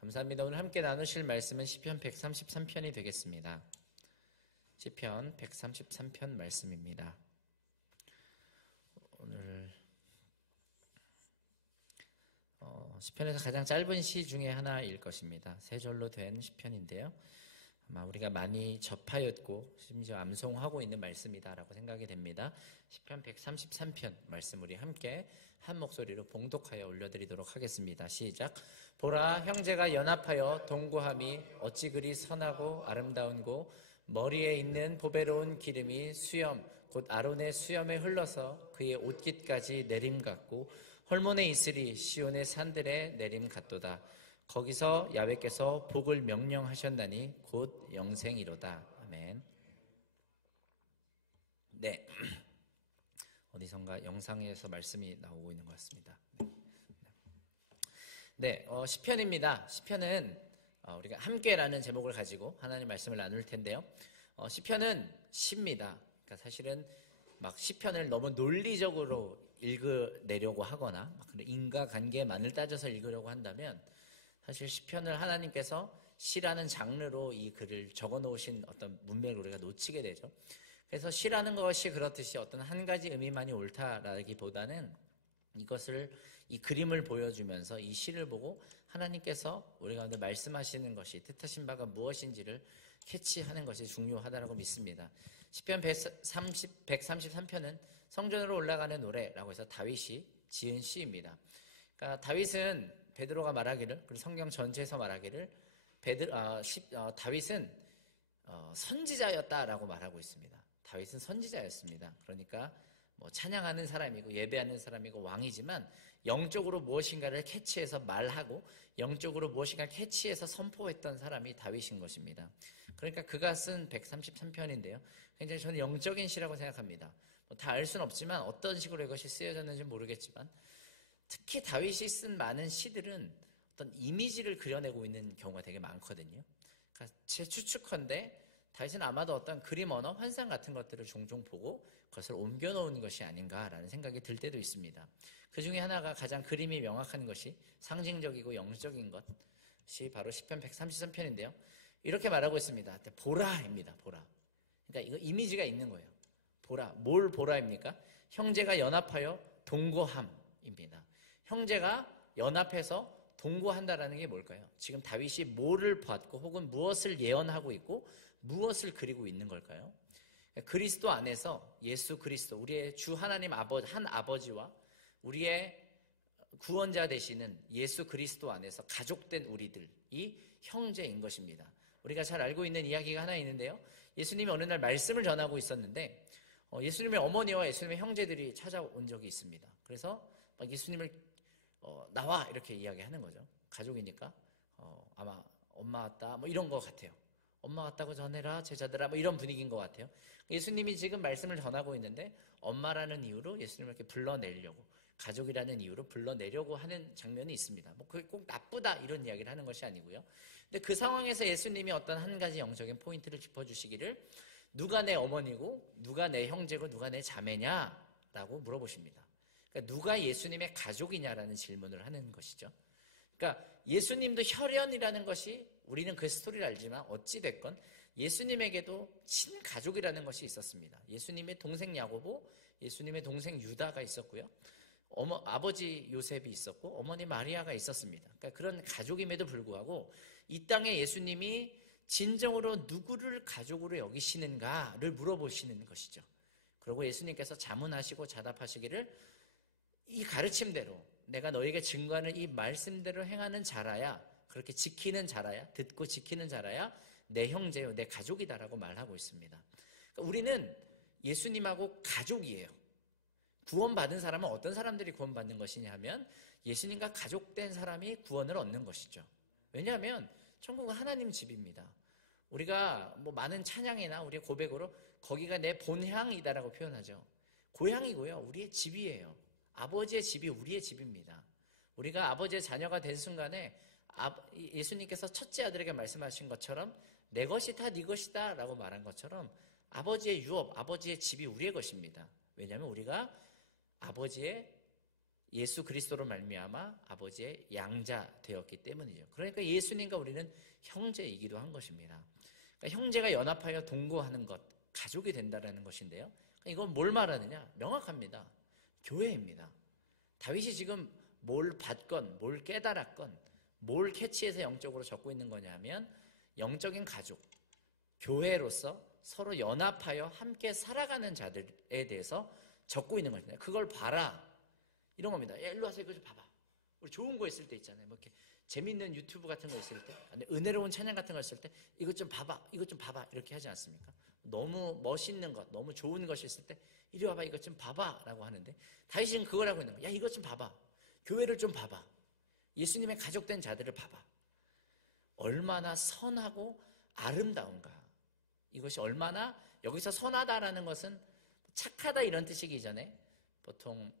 감사합니다. 오늘 함께 나누실 말씀은 시편 133편이 되겠습니다. 시편 133편 말씀입니다. 오늘 시편에서 가장 짧은 시 중에 하나일 것입니다. 세 절로 된 시편인데요. 아마 우리가 많이 접하였고 심지어 암송하고 있는 말씀이다라고 생각이 됩니다. 시편 133편 말씀 우리 함께 한 목소리로 봉독하여 올려드리도록 하겠습니다. 시작. 보라, 형제가 연합하여 동거함이 어찌 그리 선하고 아름다운고, 머리에 있는 보배로운 기름이 수염 곧 아론의 수염에 흘러서 그의 옷깃까지 내림 같고, 헐몬에 있으리 시온의 산들에 내림 같도다. 거기서 야훼께서 복을 명령하셨나니 곧 영생이로다. 아멘. 네, 어디선가 영상에서 말씀이 나오고 있는 것 같습니다. 네, 시편입니다. 시편은 우리가 함께라는 제목을 가지고 하나님 말씀을 나눌 텐데요. 시편은 시입니다. 그러니까 사실은 막 시편을 너무 논리적으로 읽으려고 하거나 인과관계만을 따져서 읽으려고 한다면 사실 시편을 하나님께서 시라는 장르로 이 글을 적어놓으신 어떤 문맥을 우리가 놓치게 되죠. 그래서 시라는 것이 그렇듯이 어떤 한 가지 의미만이 옳다라기보다는 이것을, 이 그림을 보여주면서 이 시를 보고 하나님께서 우리 가운데 말씀하시는 것이, 뜻하신 바가 무엇인지를 캐치하는 것이 중요하다고 믿습니다. 시편 133편은 성전으로 올라가는 노래라고 해서 다윗이 지은 시입니다. 그러니까 다윗은 베드로가 말하기를, 그리고 성경 전체에서 말하기를 다윗은 선지자였다라고 말하고 있습니다. 다윗은 선지자였습니다. 그러니까 찬양하는 사람이고 예배하는 사람이고 왕이지만 영적으로 무엇인가를 캐치해서 말하고 영적으로 무엇인가를 캐치해서 선포했던 사람이 다윗인 것입니다. 그러니까 그가 쓴 133편인데요. 굉장히 저는 영적인 시라고 생각합니다. 다 알 수는 없지만 어떤 식으로 이것이 쓰여졌는지 모르겠지만 특히 다윗이 쓴 많은 시들은 어떤 이미지를 그려내고 있는 경우가 되게 많거든요. 그러니까 제 추측컨대 다윗은 아마도 어떤 그림 언어, 환상 같은 것들을 종종 보고 그것을 옮겨놓은 것이 아닌가라는 생각이 들 때도 있습니다. 그 중에 하나가 가장 그림이 명확한 것이 상징적이고 영적인 것이 바로 시편 133편인데요. 이렇게 말하고 있습니다. 보라입니다. 보라. 그러니까 이거 이미지가 있는 거예요. 보라. 뭘 보라입니까? 형제가 연합하여 동거함입니다. 형제가 연합해서 동거한다라는 게 뭘까요? 지금 다윗이 뭐를 받고 혹은 무엇을 예언하고 있고 무엇을 그리고 있는 걸까요? 그리스도 안에서 예수 그리스도, 우리의 주 하나님 한 아버지와 우리의 구원자 되시는 예수 그리스도 안에서 가족된 우리들이 형제인 것입니다. 우리가 잘 알고 있는 이야기가 하나 있는데요. 예수님이 어느 날 말씀을 전하고 있었는데 예수님의 어머니와 예수님의 형제들이 찾아온 적이 있습니다. 그래서 막 예수님을 나와 이렇게 이야기하는 거죠. 가족이니까 아마 엄마 왔다 뭐 이런 것 같아요. 엄마 왔다고 전해라 제자들아 뭐 이런 분위기인 것 같아요. 예수님이 지금 말씀을 전하고 있는데 엄마라는 이유로 예수님을 이렇게 불러내려고, 가족이라는 이유로 불러내려고 하는 장면이 있습니다. 뭐 그게 꼭 나쁘다 이런 이야기를 하는 것이 아니고요. 근데 그 상황에서 예수님이 어떤 한 가지 영적인 포인트를 짚어주시기를, 누가 내 어머니고 누가 내 형제고 누가 내 자매냐라고 물어보십니다. 그러니까 누가 예수님의 가족이냐라는 질문을 하는 것이죠. 그러니까 예수님도 혈연이라는 것이, 우리는 그 스토리를 알지만 어찌됐건 예수님에게도 친가족이라는 것이 있었습니다. 예수님의 동생 야고보, 예수님의 동생 유다가 있었고요. 아버지 요셉이 있었고 어머니 마리아가 있었습니다. 그러니까 그런 가족임에도 불구하고 이 땅에 예수님이 진정으로 누구를 가족으로 여기시는가를 물어보시는 것이죠. 그리고 예수님께서 자문하시고 자답하시기를, 이 가르침대로 내가 너에게 증거하는 이 말씀대로 행하는 자라야, 그렇게 지키는 자라야, 듣고 지키는 자라야 내 형제요 내 가족이다라고 말하고 있습니다. 그러니까 우리는 예수님하고 가족이에요. 구원받은 사람은 어떤 사람들이 구원받는 것이냐 하면 예수님과 가족된 사람이 구원을 얻는 것이죠. 왜냐하면 천국은 하나님 집입니다. 우리가 많은 찬양이나 우리의 고백으로 거기가 내 본향이다라고 표현하죠. 고향이고요, 우리의 집이에요. 아버지의 집이 우리의 집입니다. 우리가 아버지의 자녀가 된 순간에 예수님께서 첫째 아들에게 말씀하신 것처럼 내 것이 다 네 것이다 라고 말한 것처럼 아버지의 유업, 아버지의 집이 우리의 것입니다. 왜냐하면 우리가 아버지의 예수 그리스도로 말미암아 아버지의 양자 되었기 때문이죠. 그러니까 예수님과 우리는 형제이기도 한 것입니다. 그러니까 형제가 연합하여 동거하는 것, 가족이 된다는 것인데요. 이건 뭘 말하느냐? 명확합니다. 교회입니다. 다윗이 지금 뭘 받건, 뭘 깨달았건, 뭘 캐치해서 영적으로 적고 있는 거냐면 영적인 가족, 교회로서 서로 연합하여 함께 살아가는 자들에 대해서 적고 있는 것입니다. 그걸 봐라. 이런 겁니다. 야, 일로 와서 이거 좀 봐봐. 우리 좋은 거 있을 때 있잖아요. 뭐 이렇게 재밌는 유튜브 같은 거 있을 때, 은혜로운 찬양 같은 거 있을 때, 이것 좀 봐봐, 이것 좀 봐봐. 이렇게 하지 않습니까? 너무 멋있는 것, 너무 좋은 것이 있을 때, 이리 와봐, 이것 좀 봐봐. 라고 하는데, 다윗은 그걸 하고 있는 거야. 야, 이것 좀 봐봐. 교회를 좀 봐봐. 예수님의 가족된 자들을 봐봐. 얼마나 선하고 아름다운가. 이것이 얼마나, 여기서 선하다라는 것은 착하다 이런 뜻이기 이전에 보통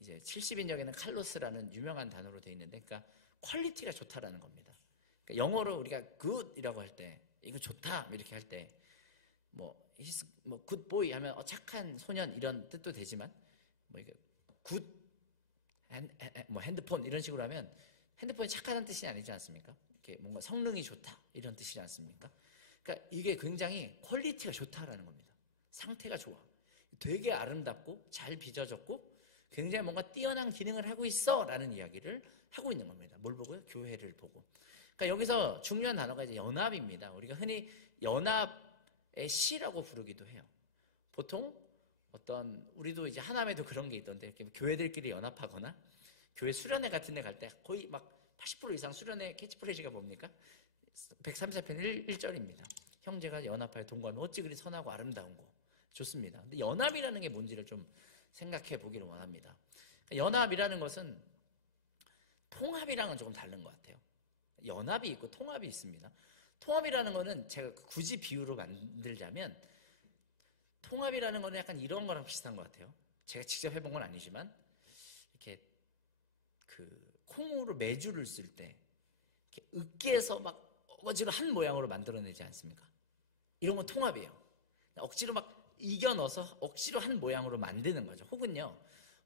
이제 70인역에는 칼로스라는 유명한 단어로 되어 있는데, 그러니까 퀄리티가 좋다라는 겁니다. 그러니까 영어로 우리가 good이라고 할 때, 이거 좋다 이렇게 할 때, he's good boy 하면 착한 소년 이런 뜻도 되지만, 이게 good 핸드폰 이런 식으로 하면 핸드폰이 착하다는 뜻이 아니지 않습니까? 이렇게 뭔가 성능이 좋다 이런 뜻이지 않습니까? 그러니까 이게 굉장히 퀄리티가 좋다라는 겁니다. 상태가 좋아. 되게 아름답고 잘 빚어졌고 굉장히 뭔가 뛰어난 기능을 하고 있어 라는 이야기를 하고 있는 겁니다. 뭘 보고요? 교회를 보고. 그러니까 여기서 중요한 단어가 이제 연합입니다. 우리가 흔히 연합의 시라고 부르기도 해요. 보통 우리도 이제 하남에도 그런 게 있던데, 이렇게 교회들끼리 연합하거나 교회 수련회 같은 데 갈 때 거의 막 80% 이상 수련회 캐치프레이즈가 뭡니까? 134편 1절입니다. 형제가 연합하여 동거하면 어찌 그리 선하고 아름다운 거. 좋습니다. 근데 연합이라는 게 뭔지를 좀 생각해 보기를 원합니다. 연합이라는 것은 통합이랑은 조금 다른 것 같아요. 연합이 있고 통합이 있습니다. 통합이라는 거는 제가 굳이 비유로 만들자면, 통합이라는 거는 약간 이런 거랑 비슷한 것 같아요. 제가 직접 해본 건 아니지만, 이렇게 콩으로 메주를 쓸 때 이렇게 으깨서 막 어거지로 한 모양으로 만들어내지 않습니까? 이런 건 통합이에요. 억지로 막 이겨 넣어서 억지로 한 모양으로 만드는 거죠. 혹은요,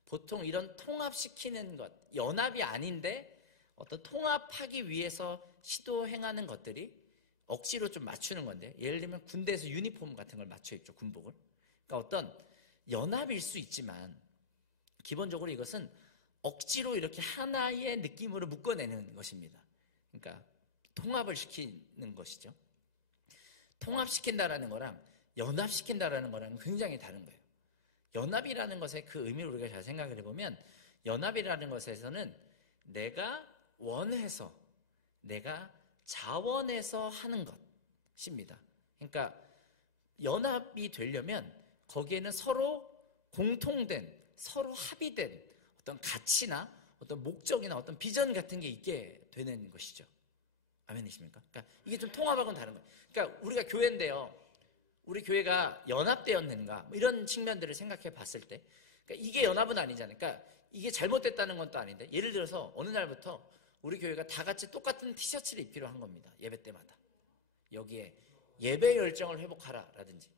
보통 이런 통합시키는 것, 연합이 아닌데 어떤 통합하기 위해서 시도 행하는 것들이 억지로 좀 맞추는 건데, 예를 들면 군대에서 유니폼 같은 걸 맞춰 입죠, 군복을. 그러니까 어떤 연합일 수 있지만 기본적으로 이것은 억지로 이렇게 하나의 느낌으로 묶어내는 것입니다. 그러니까 통합을 시키는 것이죠. 통합시킨다라는 거랑 연합시킨다라는 거랑 굉장히 다른 거예요. 연합이라는 것의 그 의미를 우리가 잘 생각을 해보면, 연합이라는 것에서는 내가 원해서, 내가 자원해서 하는 것입니다. 그러니까 연합이 되려면 거기에는 서로 공통된, 서로 합의된 어떤 가치나 어떤 목적이나 어떤 비전 같은 게 있게 되는 것이죠. 아멘이십니까? 그러니까 이게 좀 통합하고는 다른 거예요. 그러니까 우리가 교회인데요, 우리 교회가 연합되었는가, 이런 측면들을 생각해 봤을 때, 그러니까 이게 연합은 아니잖아요. 그러니까 이게 잘못됐다는 건 또 아닌데, 예를 들어서 어느 날부터 우리 교회가 다 같이 똑같은 티셔츠를 입기로 한 겁니다. 예배 때마다. 여기에 예배 열정을 회복하라 라든지,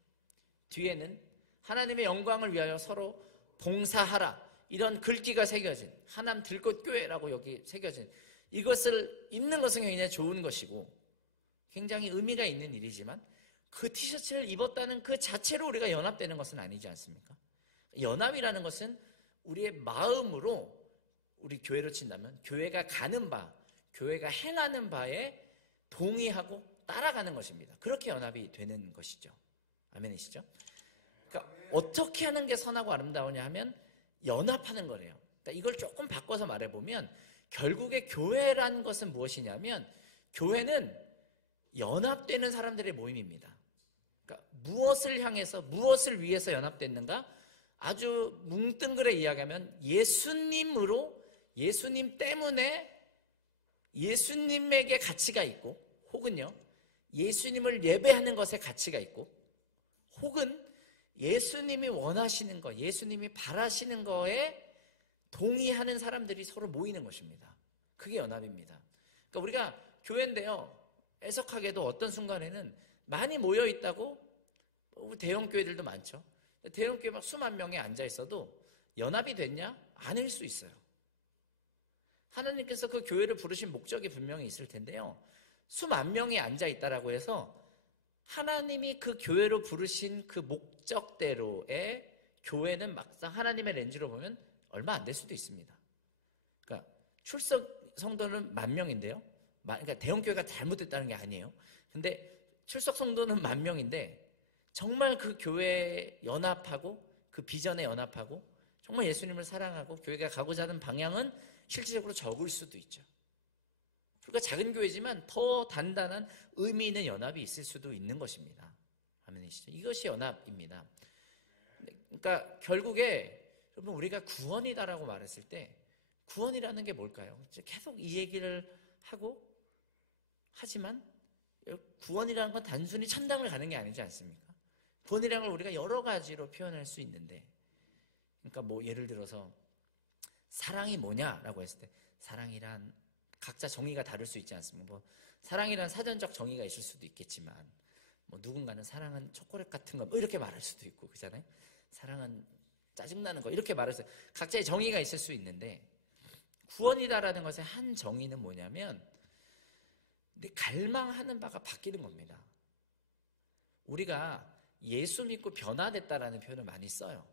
뒤에는 하나님의 영광을 위하여 서로 봉사하라, 이런 글귀가 새겨진, 하남 들꽃교회라고 여기 새겨진, 이것을 입는 것은 굉장히 좋은 것이고 굉장히 의미가 있는 일이지만, 그 티셔츠를 입었다는 그 자체로 우리가 연합되는 것은 아니지 않습니까? 연합이라는 것은 우리의 마음으로, 우리 교회로 친다면 교회가 가는 바, 교회가 행하는 바에 동의하고 따라가는 것입니다. 그렇게 연합이 되는 것이죠. 아멘이시죠? 그러니까 어떻게 하는 게 선하고 아름다우냐 하면 연합하는 거래요. 그러니까 이걸 조금 바꿔서 말해보면, 결국에 교회란 것은 무엇이냐면, 교회는 연합되는 사람들의 모임입니다. 그러니까 무엇을 향해서, 무엇을 위해서 연합됐는가? 아주 뭉뚱그레 이야기하면 예수님으로, 예수님 때문에 예수님에게 가치가 있고, 혹은요 예수님을 예배하는 것에 가치가 있고, 혹은 예수님이 원하시는 것, 예수님이 바라시는 거에 동의하는 사람들이 서로 모이는 것입니다. 그게 연합입니다. 그러니까 우리가 교회인데요, 애석하게도 어떤 순간에는 많이 모여 있다고, 대형 교회들도 많죠. 대형 교회 막 수만 명이 앉아 있어도 연합이 됐냐? 아닐 수 있어요. 하나님께서 그 교회를 부르신 목적이 분명히 있을 텐데요. 수만 명이 앉아 있다라고 해서 하나님이 그 교회로 부르신 그 목적대로의 교회는 막상 하나님의 렌즈로 보면 얼마 안 될 수도 있습니다. 그러니까 출석 성도는 10,000명인데요. 그러니까 대형교회가 잘못됐다는 게 아니에요. 근데 출석 성도는 10,000명인데 정말 그 교회에 연합하고 그 비전에 연합하고 정말 예수님을 사랑하고 교회가 가고자 하는 방향은 실질적으로 적을 수도 있죠. 그러니까 작은 교회지만 더 단단한 의미 있는 연합이 있을 수도 있는 것입니다. 아멘이시죠? 이것이 연합입니다. 그러니까 결국에 여러분 우리가 구원이다라고 말했을 때 구원이라는 게 뭘까요? 계속 이 얘기를 하고 하지만 구원이라는 건 단순히 천당을 가는 게 아니지 않습니까? 구원이라는 걸 우리가 여러 가지로 표현할 수 있는데, 그러니까 뭐 예를 들어서 사랑이 뭐냐라고 했을 때 사랑이란 각자 정의가 다를 수 있지 않습니까? 뭐 사랑이란 사전적 정의가 있을 수도 있겠지만 뭐 누군가는 사랑은 초콜릿 같은 거 뭐 이렇게 말할 수도 있고 그렇잖아요. 사랑은 짜증나는 거 이렇게 말할 수 각자의 정의가 있을 수 있는데 구원이다라는 것의 한 정의는 뭐냐면 내 갈망하는 바가 바뀌는 겁니다. 우리가 예수 믿고 변화됐다라는 표현을 많이 써요.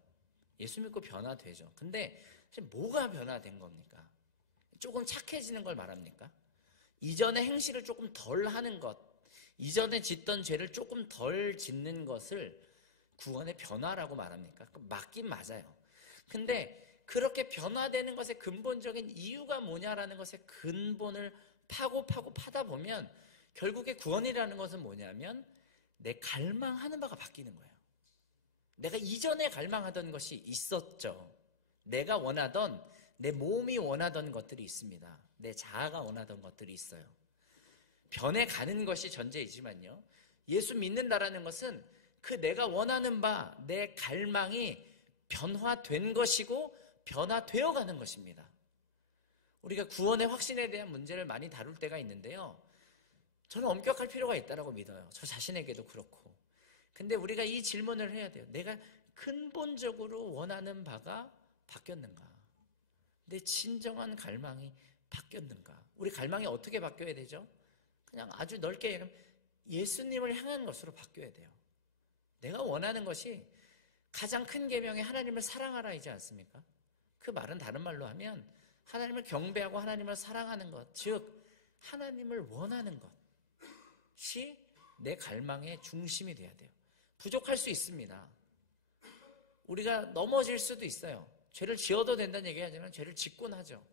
예수 믿고 변화되죠. 근데 사실 뭐가 변화된 겁니까? 조금 착해지는 걸 말합니까? 이전의 행실을 조금 덜 하는 것, 이전에 짓던 죄를 조금 덜 짓는 것을 구원의 변화라고 말합니까? 맞긴 맞아요. 근데 그렇게 변화되는 것의 근본적인 이유가 뭐냐라는 것의 근본을 파고 파다 보면 결국에 구원이라는 것은 뭐냐면 내 갈망하는 바가 바뀌는 거예요. 내가 이전에 갈망하던 것이 있었죠. 내가 원하던, 내 몸이 원하던 것들이 있습니다. 내 자아가 원하던 것들이 있어요. 변해가는 것이 전제이지만요. 예수 믿는다라는 것은 그 내가 원하는 바, 내 갈망이 변화된 것이고 변화되어 가는 것입니다. 우리가 구원의 확신에 대한 문제를 많이 다룰 때가 있는데요. 저는 엄격할 필요가 있다고 믿어요. 저 자신에게도 그렇고. 근데 우리가 이 질문을 해야 돼요. 내가 근본적으로 원하는 바가 바뀌었는가? 내 진정한 갈망이 바뀌었는가? 우리 갈망이 어떻게 바뀌어야 되죠? 그냥 아주 넓게 얘기하면 예수님을 향한 것으로 바뀌어야 돼요. 내가 원하는 것이 가장 큰 계명이 하나님을 사랑하라이지 않습니까? 그 말은 다른 말로 하면 하나님을 경배하고 하나님을 사랑하는 것, 즉 하나님을 원하는 것이 내 갈망의 중심이 돼야 돼요. 부족할 수 있습니다. 우리가 넘어질 수도 있어요. 죄를 지어도 된다는 얘기하지만 죄를 짓곤 하죠.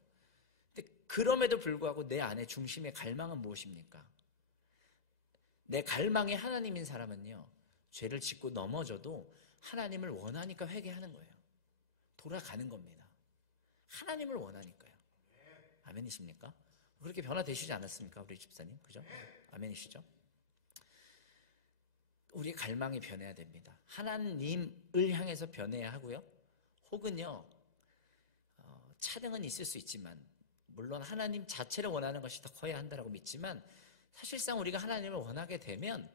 근데 그럼에도 불구하고 내 안에 중심의 갈망은 무엇입니까? 내 갈망이 하나님인 사람은요, 죄를 짓고 넘어져도 하나님을 원하니까 회개하는 거예요. 돌아가는 겁니다. 하나님을 원하니까요. 아멘이십니까? 그렇게 변화되시지 않았습니까? 우리 집사님. 그죠? 아멘이시죠? 우리의 갈망이 변해야 됩니다. 하나님을 향해서 변해야 하고요. 혹은요, 차등은 있을 수 있지만, 물론 하나님 자체를 원하는 것이 더 커야 한다고 믿지만, 사실상 우리가 하나님을 원하게 되면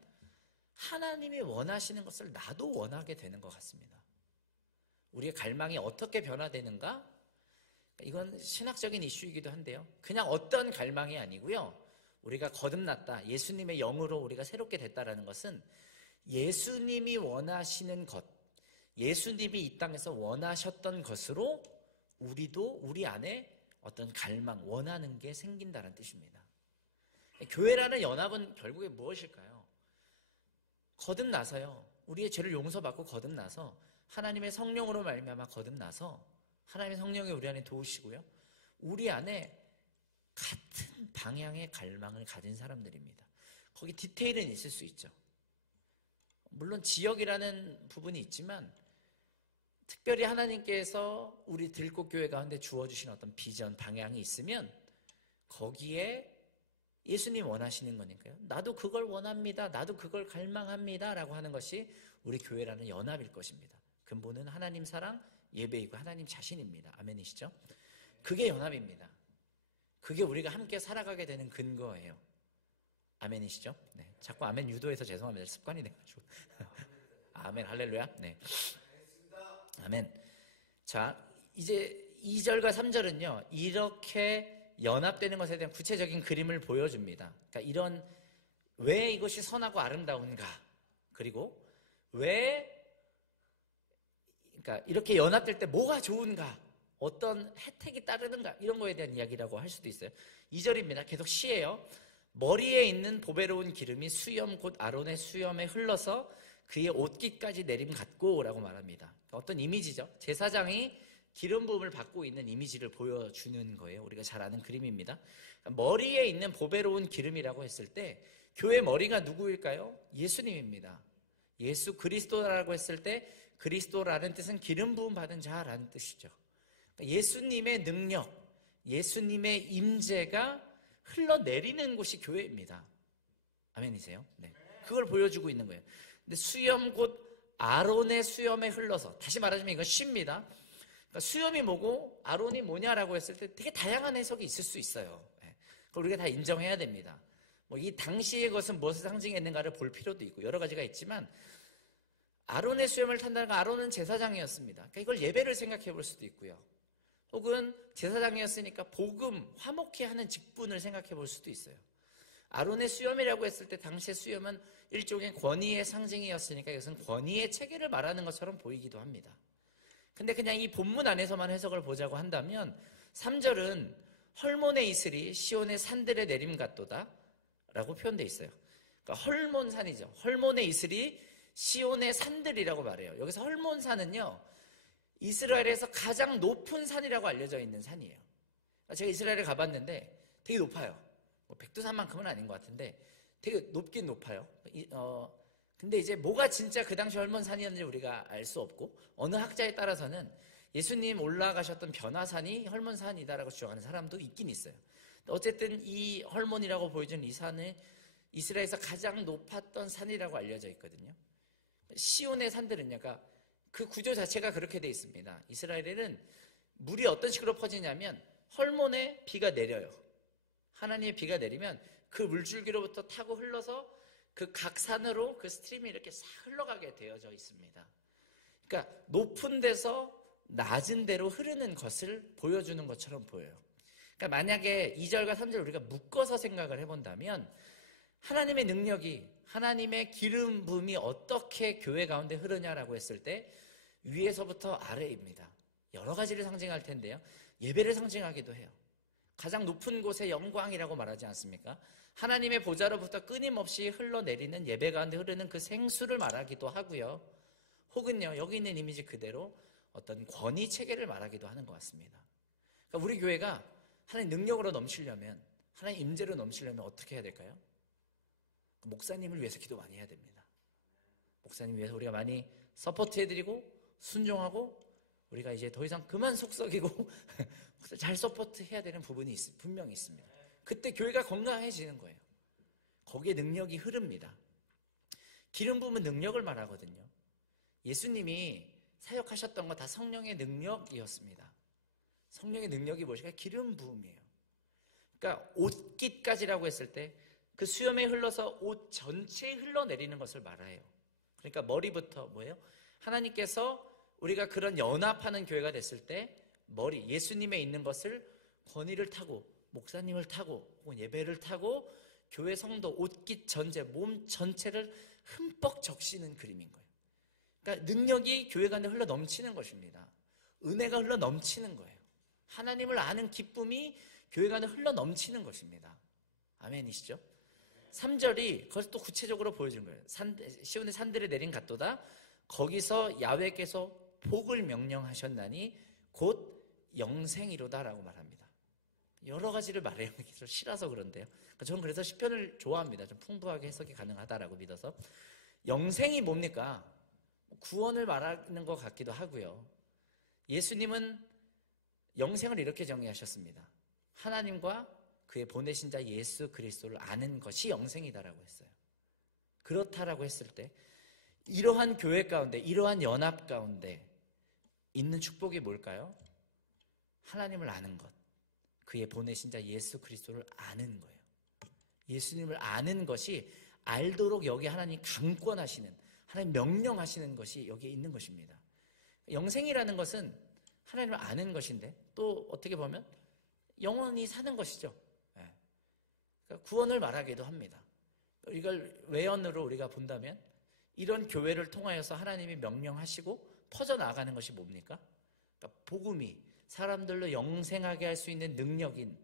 하나님이 원하시는 것을 나도 원하게 되는 것 같습니다. 우리의 갈망이 어떻게 변화되는가? 이건 신학적인 이슈이기도 한데요. 그냥 어떤 갈망이 아니고요. 우리가 거듭났다, 예수님의 영으로 우리가 새롭게 됐다라는 것은 예수님이 원하시는 것, 예수님이 이 땅에서 원하셨던 것으로 우리도 우리 안에 어떤 갈망, 원하는 게 생긴다는 뜻입니다. 교회라는 연합은 결국에 무엇일까요? 거듭나서요. 우리의 죄를 용서받고 거듭나서 하나님의 성령으로 말미암아 거듭나서 하나님의 성령이 우리 안에 도우시고요. 우리 안에 같은 방향의 갈망을 가진 사람들입니다. 거기 디테일은 있을 수 있죠. 물론 지역이라는 부분이 있지만 특별히 하나님께서 우리 들꽃교회 가운데 주어주신 어떤 비전, 방향이 있으면 거기에 예수님 원하시는 거니까요. 나도 그걸 원합니다. 나도 그걸 갈망합니다. 라고 하는 것이 우리 교회라는 연합일 것입니다. 근본은 하나님 사랑, 예배이고 하나님 자신입니다. 아멘이시죠? 그게 연합입니다. 그게 우리가 함께 살아가게 되는 근거예요. 아멘이시죠? 네. 자꾸 아멘 유도해서 죄송합니다. 습관이 돼가지고. 아멘, 할렐루야. 네. 아멘. 자, 이제 2절과 3절은요, 이렇게 연합되는 것에 대한 구체적인 그림을 보여줍니다. 그러니까 이런 왜 이것이 선하고 아름다운가, 그리고 그러니까 이렇게 연합될 때 뭐가 좋은가, 어떤 혜택이 따르는가, 이런 거에 대한 이야기라고 할 수도 있어요. 2절입니다. 계속 시예요. 머리에 있는 보배로운 기름이 수염 곧 아론의 수염에 흘러서 그의 옷깃까지 내림 같고 라고 말합니다. 어떤 이미지죠. 제사장이 기름 부음을 받고 있는 이미지를 보여주는 거예요. 우리가 잘 아는 그림입니다. 머리에 있는 보배로운 기름이라고 했을 때 교회 머리가 누구일까요? 예수님입니다. 예수 그리스도라고 했을 때 그리스도라는 뜻은 기름 부음 받은 자라는 뜻이죠. 예수님의 능력, 예수님의 임재가 흘러내리는 곳이 교회입니다. 아멘이세요? 네. 그걸 보여주고 있는 거예요. 근데 수염 곧 아론의 수염에 흘러서, 다시 말하자면 이건 쉽니다. 그러니까 수염이 뭐고 아론이 뭐냐라고 했을 때 되게 다양한 해석이 있을 수 있어요. 그걸 우리가 다 인정해야 됩니다. 이 당시의 것은 무엇을 상징했는가를 볼 필요도 있고 여러 가지가 있지만, 아론의 수염을 탄다는 건 아론은 제사장이었습니다. 그러니까 이걸 예배를 생각해 볼 수도 있고요. 혹은 제사장이었으니까 복음, 화목케 하는 직분을 생각해 볼 수도 있어요. 아론의 수염이라고 했을 때 당시의 수염은 일종의 권위의 상징이었으니까 이것은 권위의 체계를 말하는 것처럼 보이기도 합니다. 근데 그냥 이 본문 안에서만 해석을 보자고 한다면 3절은 헐몬의 이슬이 시온의 산들에 내림 같도다 라고 표현되어 있어요. 그러니까 헐몬산이죠. 헐몬의 이슬이 시온의 산들이라고 말해요. 여기서 헐몬산은요, 이스라엘에서 가장 높은 산이라고 알려져 있는 산이에요. 제가 이스라엘에 가봤는데 되게 높아요. 백두산만큼은 아닌 것 같은데 되게 높긴 높아요. 근데 이제 뭐가 진짜 그 당시 헐몬산이었는지 우리가 알 수 없고, 어느 학자에 따라서는 예수님 올라가셨던 변화산이 헐몬산이다라고 주장하는 사람도 있긴 있어요. 어쨌든 이 헐몬이라고 보여주는 이 산은 이스라엘에서 가장 높았던 산이라고 알려져 있거든요. 시온의 산들은요, 그러니까 그 구조 자체가 그렇게 돼 있습니다. 이스라엘에는 물이 어떤 식으로 퍼지냐면 헐몬에 비가 내려요. 하나님의 비가 내리면 그 물줄기로부터 타고 흘러서 그 각 산으로 그 스트림이 이렇게 싹 흘러가게 되어져 있습니다. 그러니까 높은 데서 낮은 데로 흐르는 것을 보여주는 것처럼 보여요. 그러니까 만약에 2절과 3절 우리가 묶어서 생각을 해본다면, 하나님의 능력이, 하나님의 기름 부음이 어떻게 교회 가운데 흐르냐라고 했을 때 위에서부터 아래입니다. 여러 가지를 상징할 텐데요, 예배를 상징하기도 해요. 가장 높은 곳의 영광이라고 말하지 않습니까? 하나님의 보좌로부터 끊임없이 흘러내리는, 예배 가운데 흐르는 그 생수를 말하기도 하고요. 혹은요, 여기 있는 이미지 그대로 어떤 권위 체계를 말하기도 하는 것 같습니다. 그러니까 우리 교회가 하나님 능력으로 넘치려면, 하나님 임재로 넘치려면 어떻게 해야 될까요? 목사님을 위해서 기도 많이 해야 됩니다. 목사님 위해서 우리가 많이 서포트해드리고 순종하고, 우리가 이제 더 이상 그만 속썩이고 잘 서포트해야 되는 부분이 분명히 있습니다. 그때 교회가 건강해지는 거예요. 거기에 능력이 흐릅니다. 기름 부음은 능력을 말하거든요. 예수님이 사역하셨던 거 다 성령의 능력이었습니다. 성령의 능력이 무엇일까요? 기름 부음이에요. 그러니까 옷깃까지라고 했을 때 그 수염에 흘러서 옷 전체에 흘러내리는 것을 말해요. 그러니까 머리부터 뭐예요? 하나님께서 우리가 그런 연합하는 교회가 됐을 때 머리, 예수님에 있는 것을 권위를 타고, 목사님을 타고, 혹은 예배를 타고 교회 성도 옷깃 전체, 몸 전체를 흠뻑 적시는 그림인 거예요. 그러니까 능력이 교회 가운데 흘러 넘치는 것입니다. 은혜가 흘러 넘치는 거예요. 하나님을 아는 기쁨이 교회 가운데 흘러 넘치는 것입니다. 아멘이시죠? 3절이 그것을 또 구체적으로 보여주는 거예요. 시온의 산들에 내린 같도다. 거기서 야훼께서 복을 명령하셨나니 곧 영생이로다라고 말합니다. 여러 가지를 말해요. 좀 싫어서 그런데요. 저는 그래서 시편을 좋아합니다. 좀 풍부하게 해석이 가능하다라고 믿어서. 영생이 뭡니까? 구원을 말하는 것 같기도 하고요. 예수님은 영생을 이렇게 정의하셨습니다. 하나님과 그의 보내신 자 예수 그리스도를 아는 것이 영생이다라고 했어요. 그렇다라고 했을 때 이러한 교회 가운데, 이러한 연합 가운데 있는 축복이 뭘까요? 하나님을 아는 것, 그의 보내신 자 예수 그리스도를 아는 거예요. 예수님을 아는 것이, 알도록 여기 하나님 강권하시는, 하나님 명령하시는 것이 여기에 있는 것입니다. 영생이라는 것은 하나님을 아는 것인데, 또 어떻게 보면 영원히 사는 것이죠. 예. 그러니까 구원을 말하기도 합니다. 이걸 외연으로 우리가 본다면 이런 교회를 통하여서 하나님이 명령하시고 퍼져나가는 것이 뭡니까? 그러니까 복음이 사람들로 영생하게 할 수 있는 능력인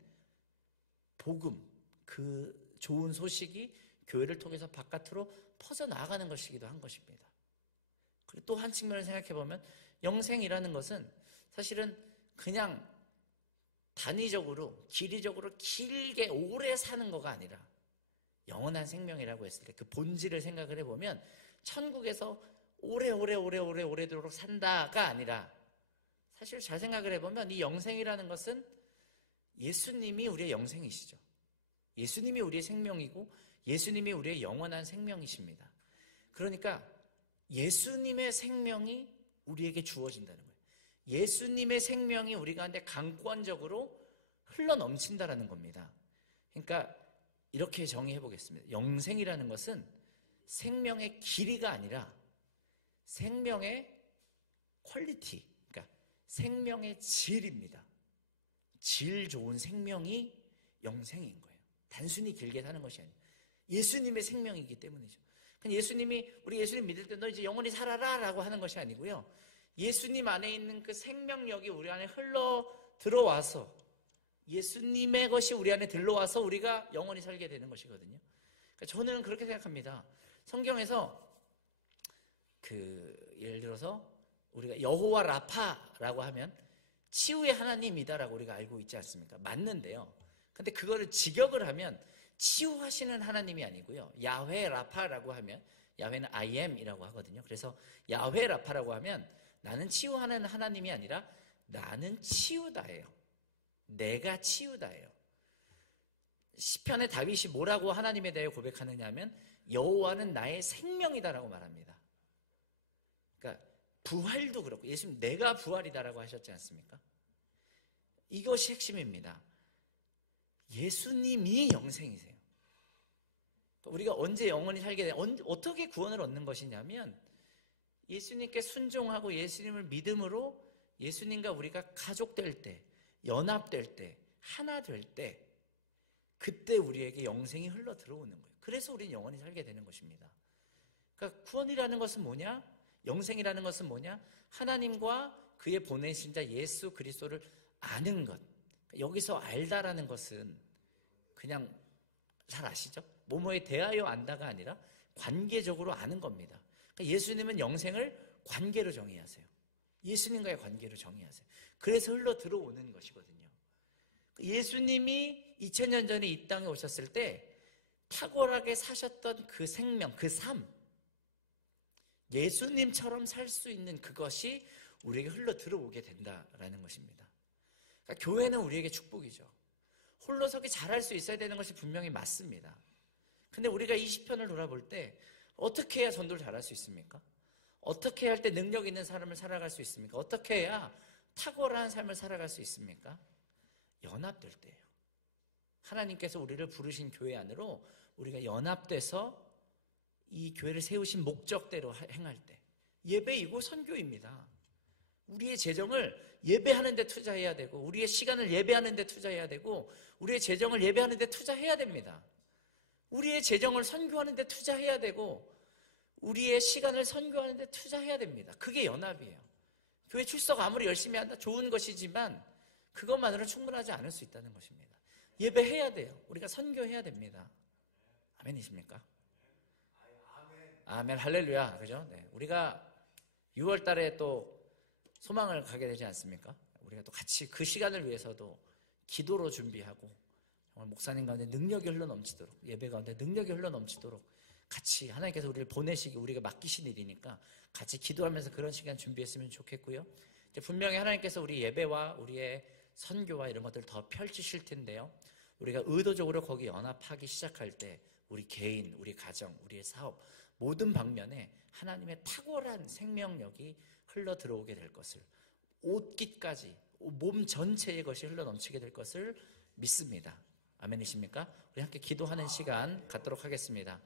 복음, 그 좋은 소식이 교회를 통해서 바깥으로 퍼져나가는 것이기도 한 것입니다. 그리고 또 한 측면을 생각해 보면 영생이라는 것은 사실은 그냥 단위적으로 길이적으로 길게 오래 사는 거가 아니라 영원한 생명이라고 했을 때 그 본질을 생각을 해보면 천국에서 오래도록 산다가 아니라 사실 잘 생각을 해보면 이 영생이라는 것은 예수님이 우리의 영생이시죠. 예수님이 우리의 생명이고 예수님이 우리의 영원한 생명이십니다. 그러니까 예수님의 생명이 우리에게 주어진다는 거예요. 예수님의 생명이 우리 가운데 강권적으로 흘러넘친다라는 겁니다. 그러니까 이렇게 정의해 보겠습니다. 영생이라는 것은 생명의 길이가 아니라 생명의 퀄리티, 그러니까 생명의 질입니다. 질 좋은 생명이 영생인 거예요. 단순히 길게 사는 것이 아니에요. 예수님의 생명이기 때문이죠. 예수님이 우리 예수님 믿을 때 너 이제 영원히 살아라 라고 하는 것이 아니고요. 예수님 안에 있는 그 생명력이 우리 안에 흘러 들어와서 예수님의 것이 우리 안에 들러와서 우리가 영원히 살게 되는 것이거든요. 그러니까 저는 그렇게 생각합니다. 성경에서 예를 들어서 우리가 여호와 라파라고 하면 치유의 하나님이다라고 우리가 알고 있지 않습니까? 맞는데요. 근데 그거를 직역을 하면 치유하시는 하나님이 아니고요. 야훼 라파라고 하면 야훼는 I am이라고 하거든요. 그래서 야훼 라파라고 하면 나는 치유하는 하나님이 아니라 나는 치유다예요. 내가 치유다예요. 시편의 다윗이 뭐라고 하나님에 대해 고백하느냐 하면 여호와는 나의 생명이다라고 말합니다. 그러니까 부활도 그렇고 예수님 내가 부활이다라고 하셨지 않습니까? 이것이 핵심입니다. 예수님이 영생이세요. 우리가 언제 영원히 살게 돼? 어떻게 구원을 얻는 것이냐면 예수님께 순종하고 예수님을 믿음으로 예수님과 우리가 가족될 때, 연합될 때, 하나 될 때 그때 우리에게 영생이 흘러 들어오는 거예요. 그래서 우리는 영원히 살게 되는 것입니다. 그러니까 구원이라는 것은 뭐냐? 영생이라는 것은 뭐냐? 하나님과 그의 보내신 자 예수 그리스도를 아는 것. 여기서 알다라는 것은 그냥 잘 아시죠? 뭐뭐에 대하여 안다가 아니라 관계적으로 아는 겁니다. 그러니까 예수님은 영생을 관계로 정의하세요. 예수님과의 관계로 정의하세요. 그래서 흘러 들어오는 것이거든요. 예수님이 2000년 전에 이 땅에 오셨을 때 탁월하게 사셨던 그 생명, 그 삶, 예수님처럼 살 수 있는 그것이 우리에게 흘러 들어오게 된다라는 것입니다. 그러니까 교회는 우리에게 축복이죠. 홀로서기 잘할 수 있어야 되는 것이 분명히 맞습니다. 근데 우리가 이 시편을 돌아볼 때 어떻게 해야 전도를 잘할 수 있습니까? 어떻게 할 때 능력 있는 삶을 살아갈 수 있습니까? 어떻게 해야 탁월한 삶을 살아갈 수 있습니까? 연합될 때예요. 하나님께서 우리를 부르신 교회 안으로 우리가 연합돼서 이 교회를 세우신 목적대로 행할 때 예배이고 선교입니다. 우리의 재정을 예배하는 데 투자해야 되고 우리의 시간을 예배하는 데 투자해야 되고 우리의 재정을 예배하는 데 투자해야 됩니다. 우리의 재정을 선교하는 데 투자해야 되고 우리의 시간을 선교하는 데 투자해야 됩니다. 그게 연합이에요. 교회 출석 아무리 열심히 한다 좋은 것이지만 그것만으로 충분하지 않을 수 있다는 것입니다. 예배해야 돼요. 우리가 선교해야 됩니다. 아멘이십니까? 아멘, 할렐루야. 그죠? 네. 우리가 6월 달에 또 소망을 가게 되지 않습니까? 우리가 또 같이 그 시간을 위해서도 기도로 준비하고 정말 목사님 가운데 능력이 흘러넘치도록 예배 가운데 능력이 흘러넘치도록 같이 하나님께서 우리를 보내시기 우리가 맡기신 일이니까 같이 기도하면서 그런 시간 준비했으면 좋겠고요. 이제 분명히 하나님께서 우리 예배와 우리의 선교와 이런 것들을 더 펼치실 텐데요. 우리가 의도적으로 거기 연합하기 시작할 때 우리 개인, 우리 가정, 우리의 사업 모든 방면에 하나님의 탁월한 생명력이 흘러 들어오게 될 것을 옷깃까지 몸 전체의 것이 흘러 넘치게 될 것을 믿습니다. 아멘이십니까? 우리 함께 기도하는 시간 갖도록 하겠습니다.